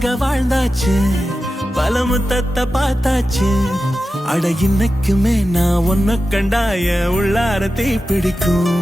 உனக்காக வாழ்ந்தாச்சு, பல முத்தத்தை பார்த்தாச்சு. அட இன்னைக்குமே நான் உன்னை கண்டாய உள்ளார தீ பிடிக்கும்.